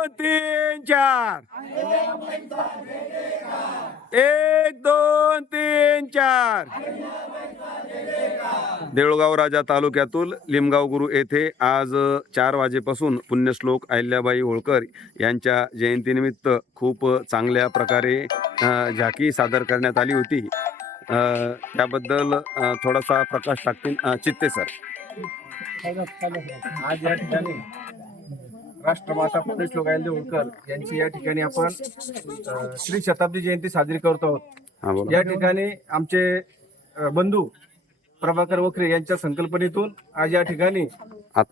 दोन तीन चार. एक दोन तीन चार. देऊळगाव राजा तालुक्यातील लिमगाव गुरु येथे आज चार वाजेपासून पुण्यश्लोक अहिल्याबाई होळकर यांच्या जयंतीनिमित्त खूप चांगल्या प्रकारे झाकी सादर करण्यात आली होती. त्याबद्दल थोडासा प्रकाश टाकतील चित्ते सर. आज या ठिकाणी राष्ट्रमाता अहिल्या होळकर यांची या ठिकाणी आपण अ, श्री शताब्दी जयंती साजरी करतो आहोत. हा बोला. या ठिकाणी आमचे अ, बंधू प्रभाकर वखरे यांच्या संकल्पनेतून आज या ठिकाणी अ,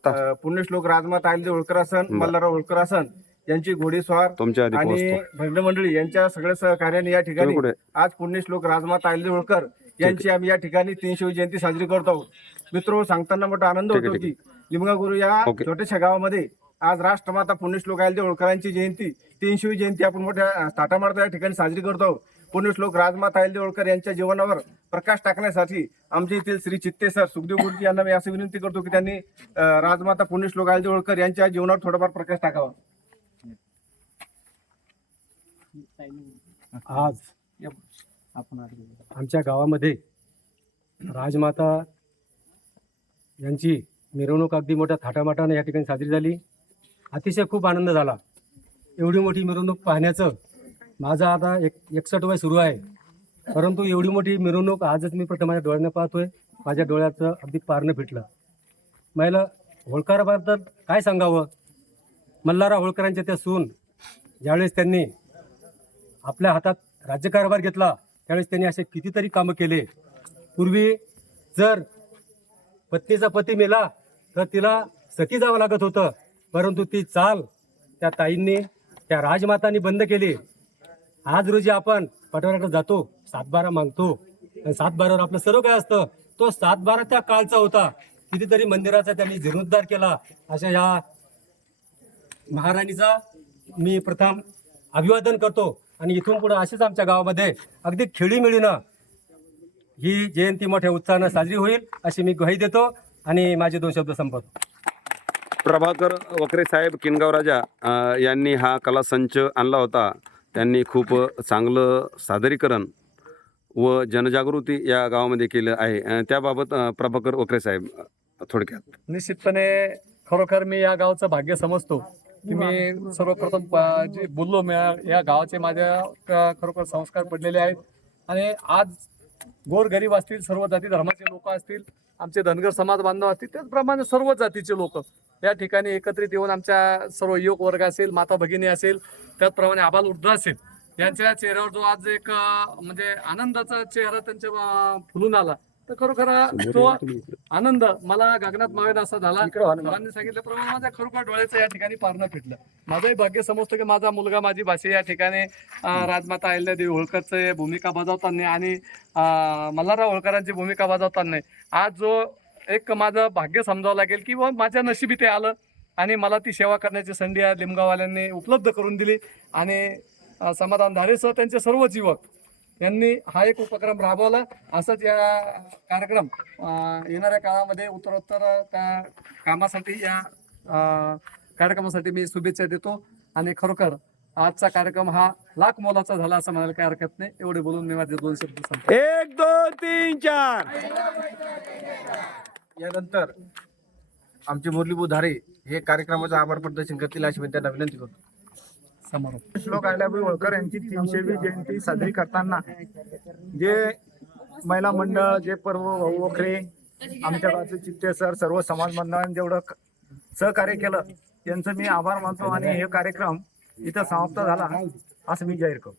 पुण्यश्लोक राजमाता अहिल्या होळकर असन मल्हारराव होळकर असन यांची घोडेस्वार तुमच्या आधी आणि पोहोचतो. भजन मंडळी यांच्या सगळ्या सहकार्याने या ठिकाणी तुम्ही कुठे? आज पुण्यश्लोक राजमाता अहिल्या होळकर यांची आम्ही या ठिकाणी तीनशे जयंती साजरी करतो आहोत. मित्र सांगताना मोठा आनंद ठीक आहे, होतो की लिमगा गुरु या ओके. छोट्याशा गावामध्ये आज राष्ट्रमाता पुण्यश्लोक आयल होळकरांची जयंती तीनशेवी जयंती आपण मोठ्या टाटा या ठिकाणी साजरी करतो आहोत. पुण्यश्लोक राजमाता आयल होळकर यांच्या जीवनावर प्रकाश टाकण्यासाठी आमच्या येथील श्री चित्ते सर सुखदेव गुरुजी यांना मी असं विनंती करतो की त्यांनी राजमाता पुण्यश्लोक आयल होळकर यांच्या जीवनावर थोडाफार प्रकाश टाकावा. आज आमच्या गावामध्ये राजमाता यांची मिरवणूक अगदी मोठ्या थाटामाटाने या ठिकाणी साजरी झाली. अतिशय खूप आनंद झाला. एवढी मोठी मिरवणूक पाहण्याचं माझं आता एक एकसठ वय सुरू आहे. परंतु एवढी मोठी मिरवणूक आजच मी प्रथम माझ्या डोळ्यानं पाहतोय. माझ्या डोळ्याचं अगदी पारणं फिटलं. मला होळकराबद्दल काय सांगावं? मल्हारा होळकरांच्या त्या सून ज्यावेळेस त्यांनी आपल्या हातात राज्यकारभार घेतला त्यावेळेस त्यांनी असे कितीतरी कामं केले. पूर्वी जर पत्नीचा पती मेला तर तिला सती जावं लागत होतं. परंतु ती चाल त्या ताईंनी त्या राजमातांनी बंद केली. आज रोजी आपण पटवाऱ्याकडे जातो सातबारा मागतो. आणि सातबारावर आपलं सर्व काय असतं? तो सातबारा त्या काळचा होता. कितीतरी मंदिराचा त्यांनी जीर्णोद्धार केला. अशा या महाराणीचा मी प्रथम अभिवादन करतो. आणि इथून पुढे असेच आमच्या गावामध्ये अगदी खेळीमेळीनं ही जयंती मोठ्या उत्साहानं साजरी होईल अशी मी ग्वाही देतो. आणि माझे दोन शब्द संपवतो. प्रभाकर वकरे साहेब किनगाव राजा यांनी हा कला संच आणला होता. त्यांनी खूप चांगलं सादरीकरण व जनजागृती या गावामध्ये केलं आहे. त्याबाबत प्रभाकर वकरे साहेब थोडक्यात. निश्चितपणे खरोखर मी या गावचं भाग्य समजतो की मी सर्वप्रथम जे बोललो मी या गावाचे माझ्या खरोखर संस्कार पडलेले आहेत. आणि आज गोरगरीब असतील सर्व जाती धर्माचे लोक असतील आमचे धनगर समाज बांधव असतील त्याचप्रमाणे सर्व जातीचे लोक या ठिकाणी एकत्रित येऊन आमच्या सर्व युवक वर्ग असेल माता भगिनी असेल त्याचप्रमाणे आबाल वृद्ध असेल यांच्या चेहऱ्यावर जो आज एक म्हणजे आनंदाचा चेहरा त्यांच्या फुलून आला. तर खरोखर तो आनंद मला गगनात मावेन असा झाला. सरांनी सांगितल्याप्रमाणे माझ्या खरोखर डोळ्याचं या ठिकाणी पारणं फिटलं. माझंही भाग्य समजतो की माझा मुलगा माझी भाषा या ठिकाणी राजमाता अहिल्यादेवी होळकरचे भूमिका बजावताना आणि मल्हारराव होळकरांची भूमिका बजावताना. आज जो एक माझं भाग्य समजावं लागेल की बुवा माझ्या नशिबी ते आलं आणि मला ती सेवा करण्याची संधी या लिमगाववाल्यांनी उपलब्ध करून दिली. आणि अं, समाधान धारेसह त्यांचे सर्व युवक यांनी हा एक उपक्रम राबवला. असंच या कार्यक्रम येणाऱ्या काळामध्ये उत्तरोत्तर त्या कामासाठी या कार्यक्रमासाठी मी शुभेच्छा देतो. आणि खरोखर आजचा कार्यक्रम हा लाख मोलाचा झाला असं म्हणायला काही हरकत नाही. एवढे बोलून मी माझे दोन शब्द सांगतो एक दोन तीन चार. यानंतर आमचे मुरलीबू धारे हे कार्यक्रमाचं आभार प्रदर्शन करतील अशी मी त्यांना विनंती करतो. समारोप श्लोक अहिल्याबाई होळकर यांची तीनशेवी जयंती साजरी करताना जे महिला मंडळ जे पर्व भाऊ वखरे आमच्या गावचे चित्ते सर सर्व समाज मंडळांनी जेवढं सहकार्य केलं त्यांचं मी आभार मानतो आणि हे कार्यक्रम इथं समाप्त झाला असं मी जाहीर करतो.